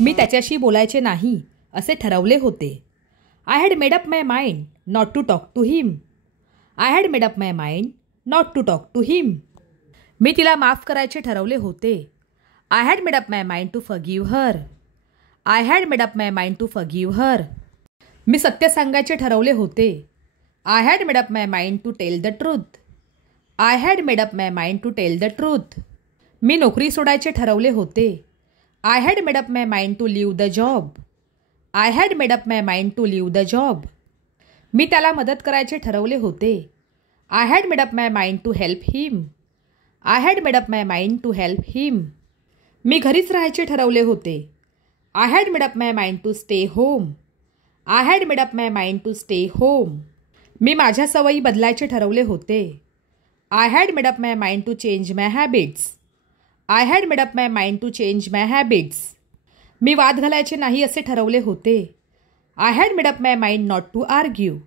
मी त्याच्याशी बोलायचे नाही असे ठरवले होते. I had made up my mind not to talk to him. I had made up my mind not to talk to him. मी तिला माफ करायचे ठरवले होते. I had made up my mind to forgive her. I had made up my mind to forgive her. मी सत्य सांगायचे ठरवले होते. I had made up my mind to tell the truth. I had made up my mind to tell the truth. मी नोकरी सोडायचे ठरवले होते. I had made up my mind to leave the job. I had made up my mind to leave the job. मी त्याला मदत करायचे ठरवले होते. I had made up my mind to help him. I had made up my mind to help him. मी घरीच राहायचे ठरवले होते. I had made up my mind to stay home. I had made up my mind to stay home. मी माझ्या सवयी बदलायचे ठरवले होते. I had made up my mind to change my habits. I had made up my mind to change my habits. मी वाद घालायचे नाही असे ठरवले होते. I had made up my mind not to argue.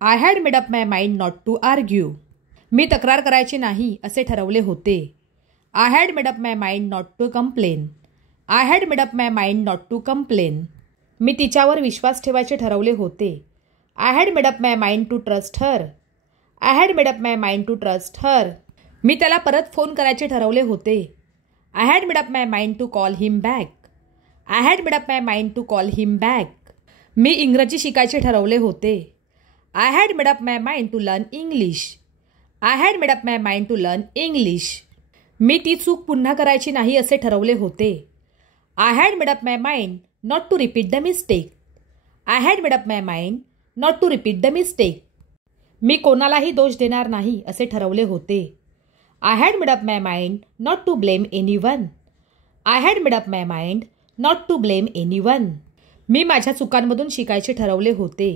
I had made up my mind not to argue. मी तक्रार करायची नाही असे ठरवले होते. I had made up my mind not to complain. I had made up my mind not to complain. मी तिच्यावर विश्वास ठेवायचे ठरवले होते. I had made up my mind to trust her. I had made up my mind to trust her. मी त्याला परत phone करायचे ठरवले होते. I had made up my mind to call him back. I had made up my mind to call him back. मी इंग्रजी शिकायचे ठरवले होते. I had made up my mind to learn English. I had made up my mind to learn English. मी ती चूक पुन्हा करायची नाही असे ठरवले होते. I had made up my mind not to repeat the mistake. I had made up my mind not to repeat the mistake. मी कोणालाही दोष देणार नाही असे ठरवले होते. I had made up my mind not to blame anyone. I had made up my mind not to blame anyone. मी माझ्या चुकांमधून शिकायचे ठरवले होते.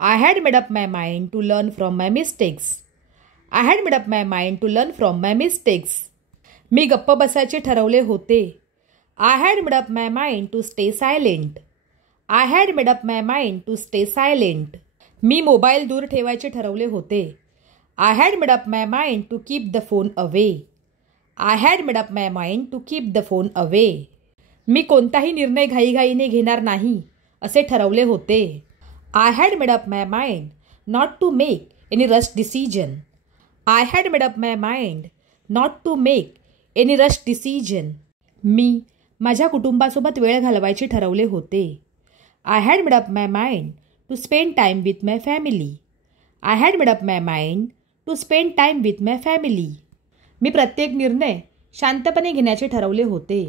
I had made up my mind to learn from my mistakes. I had made up my mind to learn from my mistakes. मी गप्प बसायचे ठरवले होते. I had made up my mind to stay silent. I had made up my mind to stay silent. मी mobile दूर ठेवायचे ठरवले होते. I had made up my mind to keep the phone away. I had made up my mind to keep the phone away. मी कोणताही निर्णय घाईघाईने घेणार नाही असे ठरवले होते. I had made up my mind not to make any rush decision. I had made up my mind not to make any rush decision. मी माझ्या कुटुंबासोबत वेळ घालवायचे ठरवले होते. I had made up my mind to spend time with my family. I had made up my mind to spend time with my family. मी प्रत्येक निर्णय शांतपणे घेण्याचे ठरवले होते.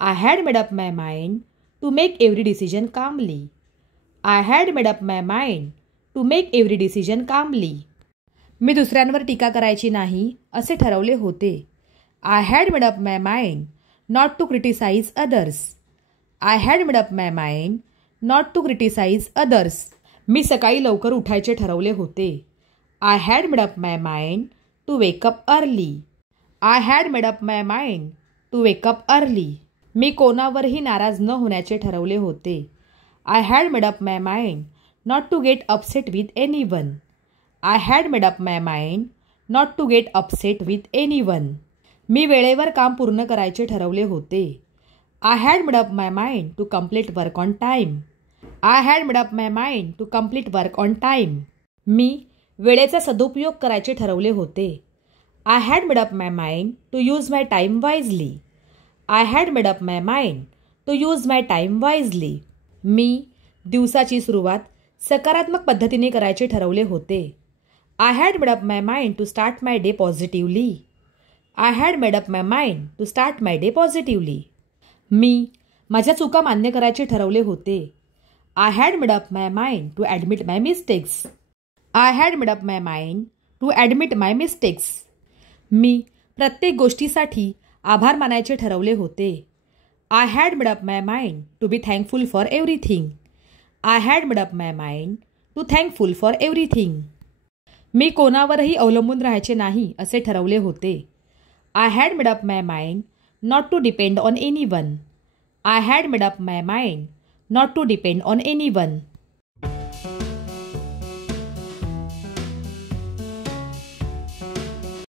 I had made up my mind to make every decision calmly. I had made up my mind to make every decision calmly. मी दुसऱ्यांवर टीका करायची नाही असे ठरवले होते. I had made up my mind not to criticise others. I had made up my mind not to criticise others. मी सकाळी लवकर उठायचे ठरवले होते. I had made up my mind to wake up early. I had made up my mind to wake up early. मी कोणावरही नाराज न होण्याचे ठरवले होते. I had made up my mind not to get upset with anyone. I had made up my mind not to get upset with anyone. मी वेळेवर काम पूर्ण करायचे ठरवले होते. I had made up my mind to complete work on time. I had made up my mind to complete work on time. मी वेळेचा सदुपयोग करायचे ठरवले होते. I had made up my mind to use my time wisely. I had made up my mind to use my time wisely. मी दिवसाची सुरुवात सकारात्मक पद्धतीने करायचे ठरवले होते. I had made up my mind to start my day positively. I had made up my mind to start my day positively. मी माझ्या चुका मान्य करायचे ठरवले होते. I had made up my mind to admit my mistakes. I had made up my mind to admit my mistakes. मी प्रत्येक गोष्टीसाठी आभार मानायचे ठरवले होते. I had made up my mind to be thankful for everything. I had made up my mind to thankful for everything. मी कोणावरही अवलंबून राहायचे नाही असे ठरवले होते. I had made up my mind not to depend on anyone. I had made up my mind not to depend on anyone.